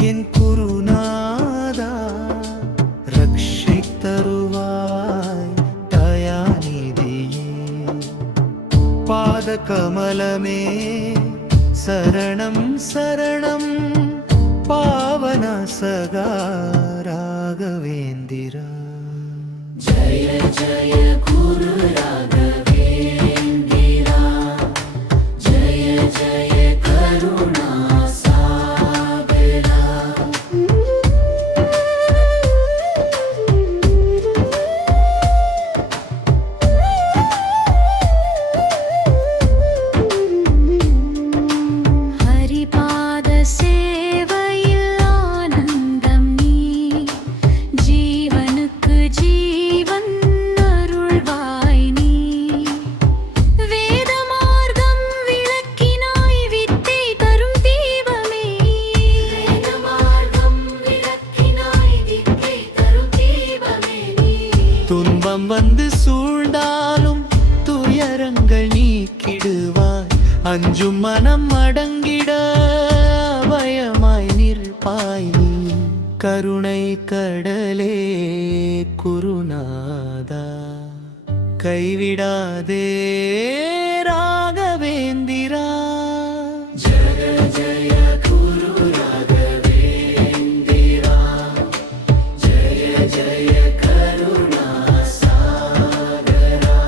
என் குருநாதா ரக்ஷை தருவாய் தயாநிதியே பாத கமலமே சரணம் சரணம் பாவன சகா ராகவேந்திரா ஜய ஜய குரு ராகவேந்திரா ஜய ஜய கருணா சாகரா ஹரிபாத சேவையில் ஆனந்தம் நீ ஜீவனுக்கு ஜீவன் அருள்வாய் நீ வேத மார்க்கம் விளக்கினாய் வித்தை தரும் தீபமே வேத மார்க்கம் விளக்கினாய் வித்தை தரும் தீபமே நீ துன்பம் வந்து சூழ்ந்தாலும் துயரங்கள் நீக்கிடுவாய் அஞ்சும் மனம் அடங்கிட பயமாய் நிற்பாய் நீ கருணை கடலே குருநாதா கைவிடாதே ராகவேந்திரா ஜய ஜய குரு ராகவேந்திரா ஜய ஜய கருணா சாகரா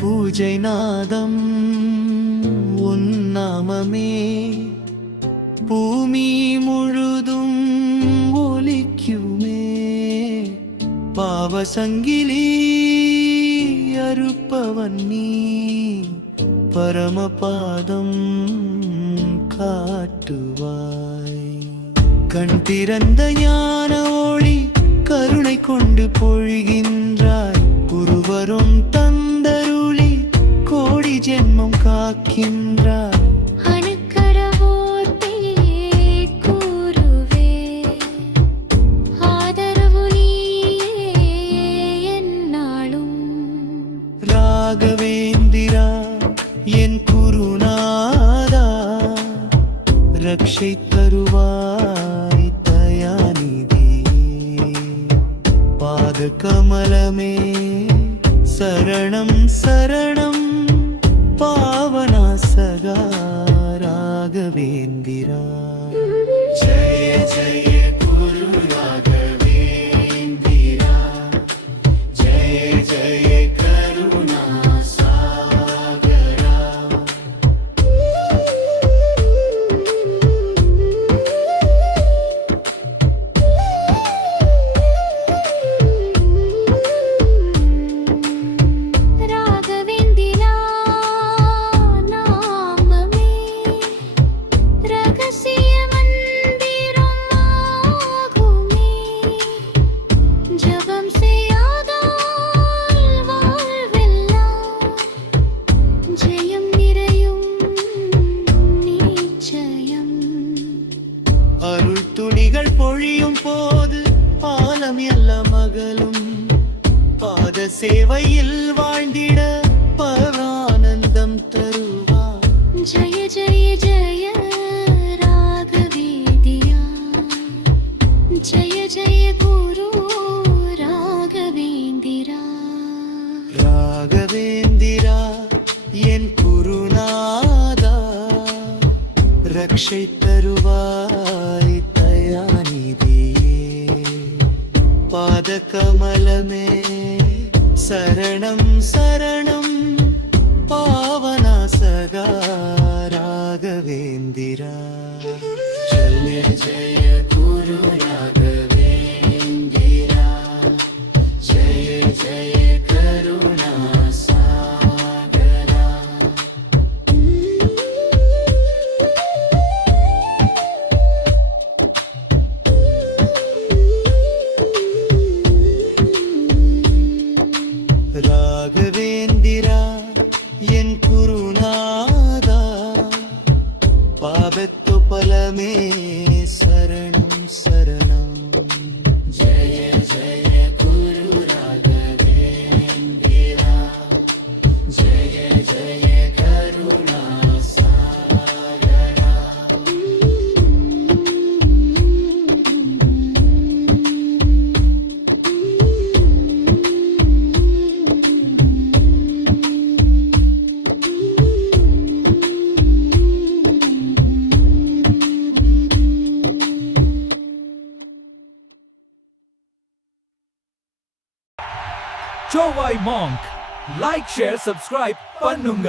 பூஜை நாதம் உன் நாமமே பூமி முழுதும் ஒலிக்குமே பாவசங்கிலி அறுப்பவன் நீ பரமபாதம் காட்டுவாய் கண் திறந்த ஞான ஒளி கருணை கொண்டு பொழிகின்றாய் குருவரும் தந்தருளி கோடி ஜென்மம் காக்கின்றாய் அணுக்கடவோர்த்தே கூறுவே ஆதரவு நீயே என்னாலும் ராகவேந்திரா என் குருநாதா ரக்ஷை தருவாய் தயாநிதியே பாத கமலமே சரணம் சரணம் பாவனா சகா ராகவேந்திரா ஜய ஜய குரு ராகவேந்திரா ஜய ஜய கருணா சாகரா ராகவேந்திரா நாமமே ரகசிய மந்திரம் ஆகுமே ஜபம் செய்யாதால் வாழ்வெல்லாம் ஜெயம் நிறையும் நிச்சயம் அருள் துளிகள் பொழியும் போது பாலம் எல்லாம் மகளும் பாத சேவையில் வாழ்ந்திட பரானந்தம் தருவா ஜய ஜய ஜய ராகவேந்திரா ஜய ஜய குரு ராகவேந்திரா ராகவேந்திரா என் குருநாதா ரக்ஷை தருவாய் தயாநிதியே பாத கமலமே சரணம் சரணம் பாவனா சகா ராகவேந்திரா ஜய ஜய குரு ராகவேந்திரா ஜய ஜய கருணா சாகரா ராகவேந்திரா என் குருநாதா பாபத்து பலமே சரணம் சோவாய் மாங்க் லைக் ஷேர் சப்ஸ்கிரைப் பண்ணுங்க